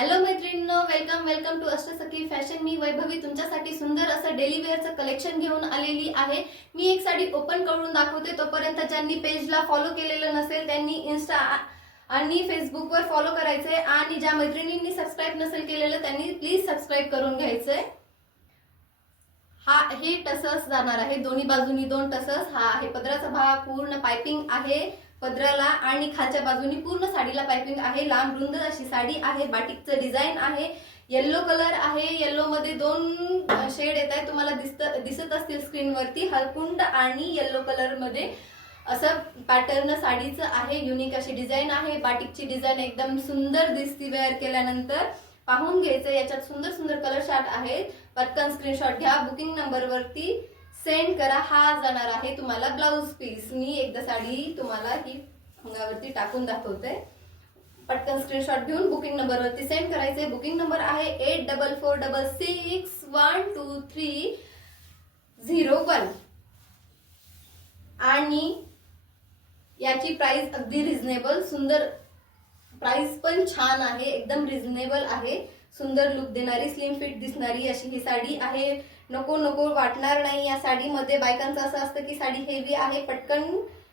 Hello मैत्रिणींनो, welcome to अष्टसखी fashion. मी वैभवी तुमच्यासाठी सुंदर असं डेली वेअरचं कलेक्शन घेऊन आलेली आहे। मी एक साडी ओपन करून दाखवते, तोपर्यंत ज्यांनी पेजला फॉलो केलेलं नसेल त्यांनी इन्स्टा आणि फेसबुकवर फॉलो करायचंय, आणि ज्या मैत्रिणींनी सबस्क्राइब नसेल केलेलं त्यांनी प्लीज सबस्क्राइब करून घ्यायचंय। हे टसस जाणार आहे, दोन्ही बाजूनी 2 टसस। हा आहे पदराचा भाग, पूर्ण पाइपिंग आहे पदराला आणि खालच्या बाजूनी पूर्ण साडीला पाइपिंग आहे। लांब रुंद अशी साडी आहे, बाटिकचं डिझाइन आहे, येलो कलर आहे। येलो मध्ये 2 शेड येत आहेत, तुम्हाला दिसत असतील स्क्रीन वरती। हळकुंड आणि येलो कलर मध्ये असं पॅटर्न साडीचं आहे। युनिक अशी डिझाइन आहे, बाटिकची डिझाइन एकदम सुंदर दिसती वेअर केल्यानंतर। पाहून घ्यायचं, याच्यात सुंदर सुंदर कलर चार्ट आहेत। पटकन स्क्रीनशॉट घ्या, बुकिंग नंबर वरती सेंड करा। हा जाणार आहे तुम्हाला ब्लाउज पीस। मी एकदा साडी तुम्हाला ही अंगावरती टाकून दाखवते। पटकन स्क्रीनशॉट घेऊन बुकिंग नंबर वरती सेंड करायचे। बुकिंग नंबर आहे 8446123001 आणि याची प्राइस अगदी रिझनेबल, सुंदर प्राइस पण छान आहे, एकदम रिझनेबल आहे। सुंदर लुक देणारी, स्लिम फिट दिसणारी अशी ही साडी आहे। नको नको वाटणार नाही या साडीमध्ये। बायकांचं असं असतं की साडी हेवी आहे, पटकन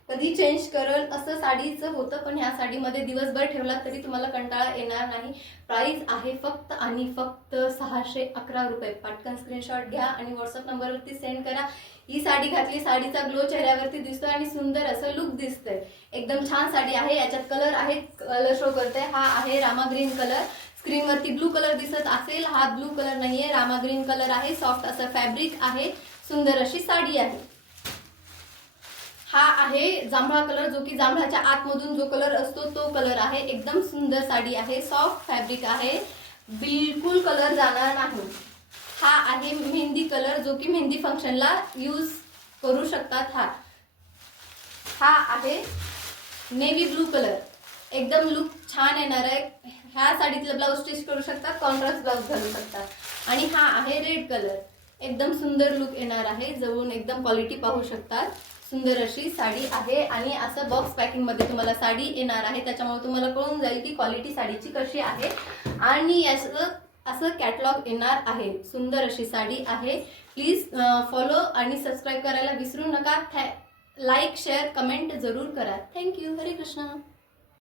कधी चेंज करल असं साडीचं होतं, पण ह्या साडीमध्ये दिवसभर ठेवला तरी तुम्हाला कंटाळा येणार नाही। प्राइस आहे फक्त आणि फक्त 611 रुपये। पटकन स्क्रीनशॉट घ्या आणि व्हॉट्सअप नंबरवरती सेंड करा। ही साडी घातली, साडीचा ग्लो चेहऱ्यावरती दिसतोय आणि सुंदर असं लुक दिसतंय। एकदम छान साडी आहे। याच्यात कलर आहेत, कलर शो करते। हा आहे रामा ग्रीन कलर। स्क्रीन वरती ब्लू कलर दिसत असेल, हा ब्लू कलर नाहीये, रामा ग्रीन कलर आहे। सॉफ्ट असं फॅब्रिक आहे, सुंदर अशी साडी आहे। हा आहे जांभळा कलर, जो की जांभळाच्या आतमधून जो कलर असतो तो कलर आहे। एकदम सुंदर साडी आहे, सॉफ्ट फॅब्रिक आहे, बिलकुल कलर जाणार नाही। हा आहे मेहंदी कलर, जो की मेहंदी फंक्शनला यूज करू शकतात। हा आहे नेव्ही ब्लू कलर, एकदम लुक छान येणार आहे। ह्या साडीतलं ब्लाउज स्टिच करू शकतात, कॉन्ट्रास्ट ब्लाउज घालू शकतात। आणि हा आहे रेड कलर, एकदम सुंदर लुक येणार आहे। जवळून एकदम क्वालिटी पाहू शकतात, सुंदर अशी साडी आहे। आणि असं बॉक्स पॅकिंग मध्ये तुम्हाला साडी येणार आहे, त्याच्यामुळे तुम्हाला कळून जाईल की क्वालिटी साडीची कशी आहे। आणि असं कॅटलॉग येणार आहे, सुंदर अशी साडी आहे। प्लीज फॉलो आणि सबस्क्राइब करायला विसरू नका। लाईक शेअर कमेंट जरूर करा। थँक्यू। हरे कृष्ण।